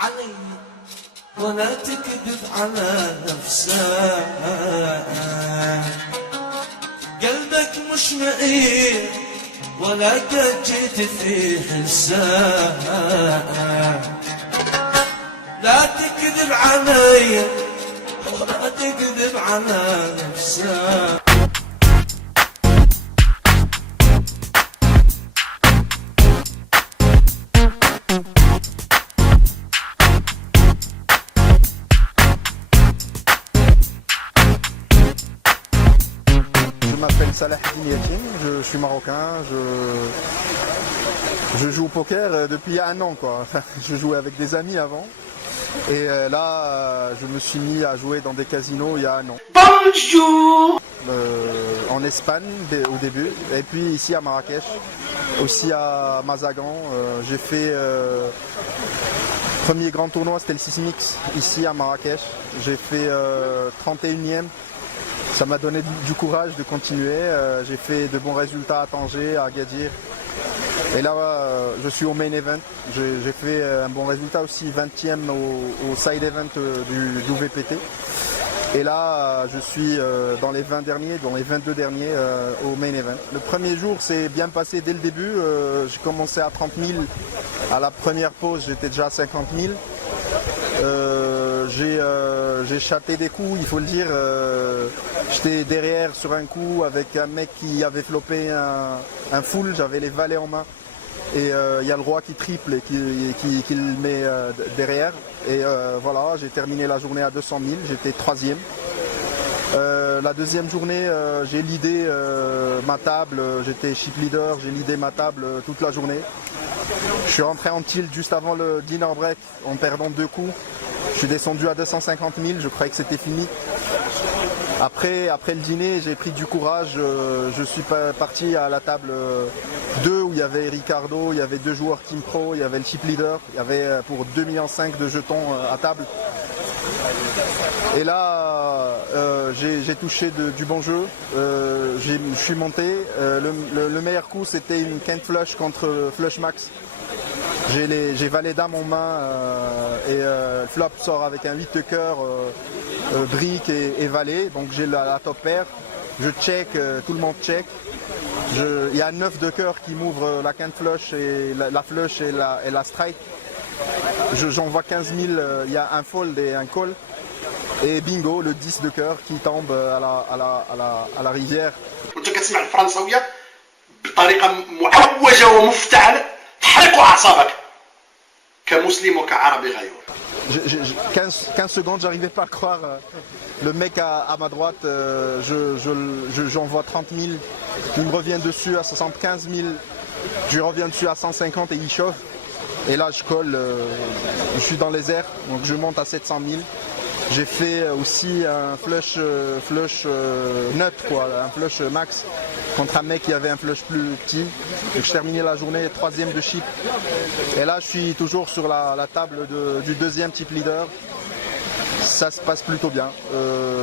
علي ولا تكذب على نفسك، قلبك مش مئين ولا قد جيت في حسك، لا تكذب علي ولا تكذب على نفسك. Je m'appelle Salah Yatim, je suis marocain, je joue au poker depuis un an quoi. Enfin, je jouais avec des amis avant et là je me suis mis à jouer dans des casinos il y a un an. Bonjour. En Espagne au début et puis ici à Marrakech, aussi à Mazagan. J'ai fait premier grand tournoi, c'était le Sismix ici à Marrakech. J'ai fait 31e. Ça m'a donné du courage de continuer. J'ai fait de bons résultats à Tanger, à Agadir. Et là, je suis au main event. J'ai fait un bon résultat aussi, 20e au side event du VPT. Et là, je suis dans les 20 derniers, dans les 22 derniers au main event. Le premier jour s'est bien passé dès le début. J'ai commencé à 30 000. À la première pause, j'étais déjà à 50 000. J'ai chaté des coups, il faut le dire. J'étais derrière sur un coup avec un mec qui avait flopé un full, j'avais les valets en main. Et il y a le roi qui triple et qui le met derrière. Et voilà, j'ai terminé la journée à 200 000, j'étais 3e. La deuxième journée, j'ai leadé ma table, j'étais chip leader, j'ai leadé ma table toute la journée. Je suis rentré en tilt juste avant le dinner break en perdant 2 coups. Je suis descendu à 250 000, je croyais que c'était fini. Après le dîner, j'ai pris du courage, je suis parti à la table 2 où il y avait Ricardo, il y avait 2 joueurs Team Pro, il y avait le chip leader, il y avait pour 2,5 millions de jetons à table. Et là, j'ai touché du bon jeu, je suis monté. Le meilleur coup, c'était une Kent Flush contre Flush Max. J'ai valet dame en main et flop sort avec un 8 de cœur, brique et valet. Donc j'ai la top paire. Je check, tout le monde check. Il y a un 9 de cœur qui m'ouvre la Kent Flush et la flush et la strike. J'envoie 15 000, il y a un fold et un call. Et bingo, le 10 de cœur qui tombe à la rivière. وانت كتسمع الفرنساويه بطريقه معوجه ومفتعله تحرق اعصابك كمسلم وكعربي غيور. 15 secondes, j'arrivais pas à croire. Le mec à ma droite, j'envoie 30 000, il me revient dessus à 75 000, je lui reviens dessus à 150 et il chauffe. Et là je colle, je suis dans les airs, donc je monte à 700 000. J'ai fait aussi un flush nut, quoi, un flush max contre un mec qui avait un flush plus petit. Donc je terminais la journée 3e de chip. Et là je suis toujours sur la table du 2e type leader. Ça se passe plutôt bien.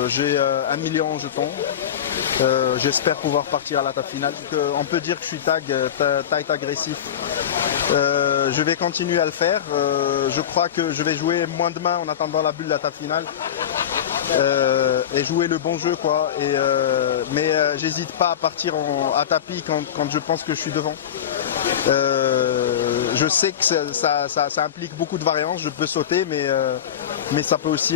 J'ai 1 million en jetons. J'espère pouvoir partir à la table finale. On peut dire que je suis tight agressif. Je vais continuer à le faire. Je crois que je vais jouer moins de mains en attendant la bulle de la table finale. Et jouer le bon jeu quoi. Mais j'hésite pas à partir à tapis quand je pense que je suis devant. Je sais que ça implique beaucoup de variances, je peux sauter mais ça peut aussi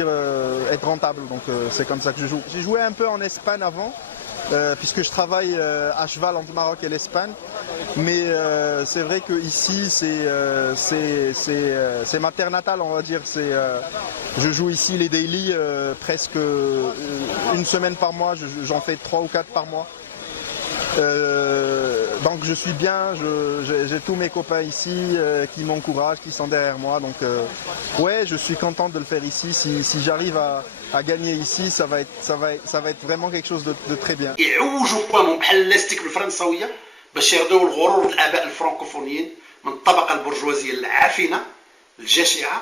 être rentable, donc c'est comme ça que je joue. J'ai joué un peu en Espagne avant, puisque je travaille à cheval entre Maroc et l'Espagne, mais c'est vrai que ici c'est ma terre natale, on va dire. Je joue ici les daily presque une semaine par mois, j'en fais 3 ou 4 par mois. Donc je suis bien, j'ai tous mes copains ici qui m'encouragent, qui sont derrière moi. Donc ouais, je suis content de le faire ici. Si j'arrive à gagner ici, ça va être vraiment quelque chose de très bien. يعوجوا قوامهم بحال اللاستيك بالفرنساويه باش يردوا الغرور الاباء الفرنكوفونيين من الطبقه البرجوازيه العافنه الجشعه.